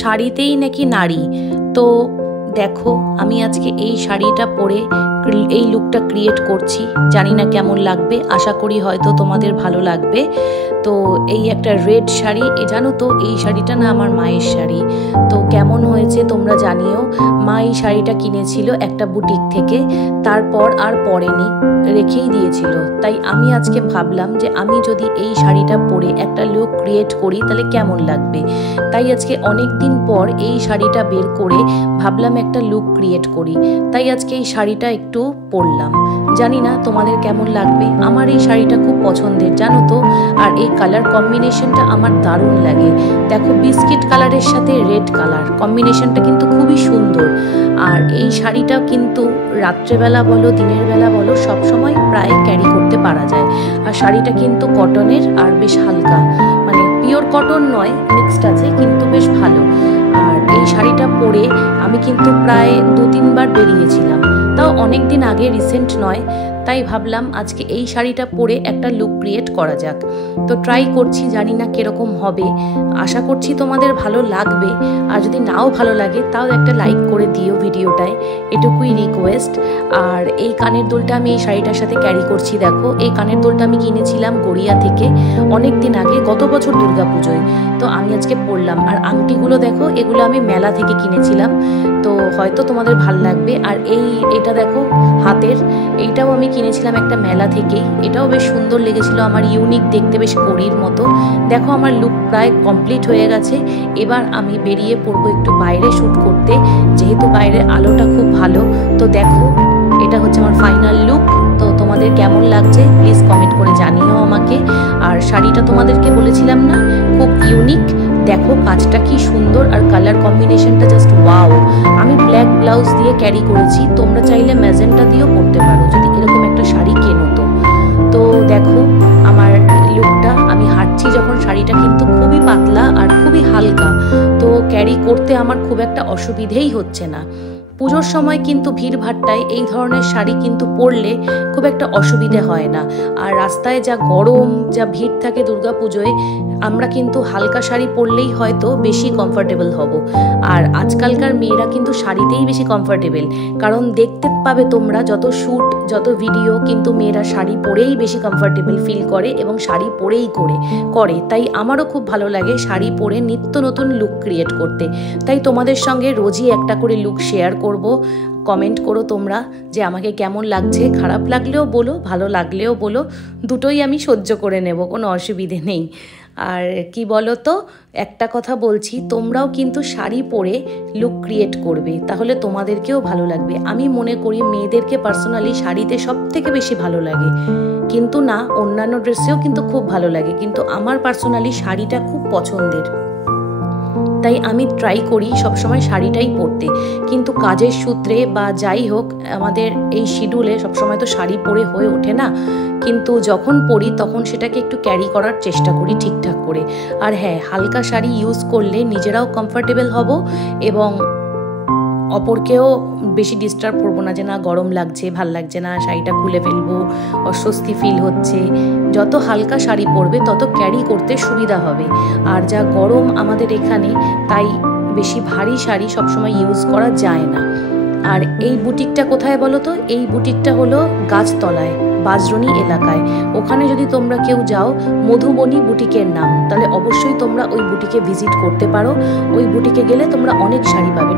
শাড়িতেই নাকি নারী। তো দেখো আমি আজকে এই শাড়িটা পরে এই লুকটা ক্রিয়েট করছি, জানি না কেমন লাগবে, আশা করি হয়তো তোমাদের ভালো লাগবে। তো এই একটা রেড শাড়ি, জানো তো এই শাড়িটা না আমার মায়ের শাড়ি। তো কেমন হয়েছে তোমরা জানিও। মা এই শাড়িটা কিনেছিল একটা বুটিক থেকে, তারপর আর পরেনি, রেখেই দিয়েছিল। তাই আমি আজকে ভাবলাম যে আমি যদি এই শাড়িটা পরে একটা লুক ক্রিয়েট করি তাহলে কেমন লাগবে। তাই আজকে অনেক দিন পর এই শাড়িটা বের করে ভাবলাম একটা লুক ক্রিয়েট করি। তাই আজকে এই শাড়িটা একটু পরলাম, জানি না তোমাদের কেমন লাগবে। আমার এই শাড়িটা খুব পছন্দের, জানো তো। আর এই কালার কম্বিনেশনটা আমার দারুণ লাগে। দেখো বিস্কিট কালারের সাথে রেড কালার কম্বিনেশনটা কিন্তু খুবই সুন্দর। আর এই শাড়িটা কিন্তু রাত্রেবেলা বলো দিনের বেলা বলো সবসময় প্রায় ক্যারি করতে পারা যায়। আর শাড়িটা কিন্তু কটনের আর বেশ হালকা, মানে পিওর কটন নয়, মিক্সড আছে, কিন্তু বেশ ভালো। আর এই শাড়িটা পরে আমি কিন্তু প্রায় 2-3 বার বেরিয়েছিলাম, তাও অনেক দিন আগে, রিসেন্ট নয়। তাই ভাবলাম আজকে এই শাড়িটা পরে একটা লুক ক্রিয়েট করা যাক। তো ট্রাই করছি, জানি না কিরকম হবে, আশা করছি তোমাদের ভালো লাগবে। আর যদি নাও ভালো লাগে তাও একটা লাইক করে দিও ভিডিওটায়, এটুকুই রিকোয়েস্ট। আর এই কানের দুলটা আমি এই শাড়িটার সাথে ক্যারি করছি। দেখো এই কানের দুলটা আমি কিনেছিলাম গড়িয়া থেকে অনেক দিন আগে, গত বছর দুর্গাপুজোয়। তো আমি আজকে পরলাম। আর আংটিগুলো দেখো, এগুলো আমি মেলা থেকে কিনেছিলাম, তো হয়তো তোমাদের ভাল লাগবে। আর এটা দেখো হাতের, এইটাও আমি কিনেছিলাম একটা মেলা থেকেই, এটাও বেশ সুন্দর লেগেছিল আমার, ইউনিক দেখতে, বেশ কড়ির মতো। দেখো আমার লুক প্রায় কমপ্লিট হয়ে গেছে। এবার আমি বেরিয়ে পড়বো একটু বাইরে শ্যুট করতে, যেহেতু বাইরের আলোটা খুব ভালো। তো দেখো এটা হচ্ছে আমার ফাইনাল লুক। তো তোমাদের কেমন লাগছে প্লিজ কমেন্ট করে জানিও আমাকে। আর শাড়িটা তোমাদেরকে বলেছিলাম না খুব ইউনিক, দেখো কাজটা কি সুন্দর আর কালার কম্বিনেশনটা জাস্ট ওয়াও। আমি ব্ল্যাক ব্লাউজ দিয়ে ক্যারি করেছি, তোমরা চাইলে ম্যাজেন্টা দিয়েও পরতে পারো যদি এরকম একটা শাড়ি কেনো। তো দেখো আমার লুকটা, আমি হাঁটছি যখন, শাড়িটা কিন্তু খুবই পাতলা আর খুবই হালকা, তো ক্যারি করতে আমার খুব একটা অসুবিধেই হচ্ছে না। পুজোর সময় কিন্তু ভিড়ভাট্টায় এই ধরনের শাড়ি কিন্তু পরলে খুব একটা অসুবিধে হয় না। আর রাস্তায় যা গরম, যা ভিড় থাকে দুর্গাপুজোয়, আমরা কিন্তু হালকা শাড়ি পরলেই হয়তো বেশি কমফোর্টেবল হব। আর আজকালকার মেয়েরা কিন্তু শাড়িতেই বেশি কমফোর্টেবল, কারণ দেখতে পাবে তোমরা যত শ্যুট যত ভিডিও, কিন্তু মেয়েরা শাড়ি পরেই বেশি কমফোর্টেবল ফিল করে এবং শাড়ি পরেই করে। তাই আমারও খুব ভালো লাগে শাড়ি পরে নিত্য নতুন লুক ক্রিয়েট করতে। তাই তোমাদের সঙ্গে রোজই একটা করে লুক শেয়ার করব। কমেন্ট করো তোমরা যে আমাকে কেমন লাগছে, খারাপ লাগলেও বলো, ভালো লাগলেও বলো, দুটোই আমি সহ্য করে নেব, কোনো অসুবিধে নেই। আর কি বলো তো, একটা কথা বলছি, তোমরাও কিন্তু শাড়ি পরে লুক ক্রিয়েট করবে, তাহলে তোমাদেরকেও ভালো লাগবে। আমি মনে করি মেয়েদেরকে পার্সোনালি শাড়িতে সব থেকে বেশি ভালো লাগে, কিন্তু না অন্যান্য ড্রেসেও কিন্তু খুব ভালো লাগে, কিন্তু আমার পার্সোনালি শাড়িটা খুব পছন্দের। তাই আমি ট্রাই করি সবসময় শাড়িটাই পরতে, কিন্তু কাজের সূত্রে বা যাই হোক আমাদের এই শিডিউলে সবসময় তো শাড়ি পরে হয়ে ওঠে না। কিন্তু যখন পরি তখন সেটাকে একটু ক্যারি করার চেষ্টা করি ঠিকঠাক করে। আর হ্যাঁ, হালকা শাড়ি ইউজ করলে নিজেরাও কমফোর্টেবল হব এবং অপরকেও বেশি ডিস্টার্ব করবো না, যে না গরম লাগছে, ভাল লাগছে না, শাড়িটা খুলে ফেলবো, অস্বস্তি ফিল হচ্ছে। যত হালকা শাড়ি পরবে তত ক্যারি করতে সুবিধা হবে। আর যা গরম আমাদের এখানে, তাই বেশি ভারী শাড়ি সবসময় ইউজ করা যায় না। আর এই বুটিকটা কোথায় বলো তো? এই বুটিকটা হলো গাছতলায়, বাজরনি এলাকায়। ওখানে যদি তোমরা কেউ যাও, মধুবনী বুটিকের নাম, তাহলে অবশ্যই তোমরা ওই বুটিকে ভিজিট করতে পারো। ওই বুটিকে গেলে তোমরা অনেক শাড়ি পাবে।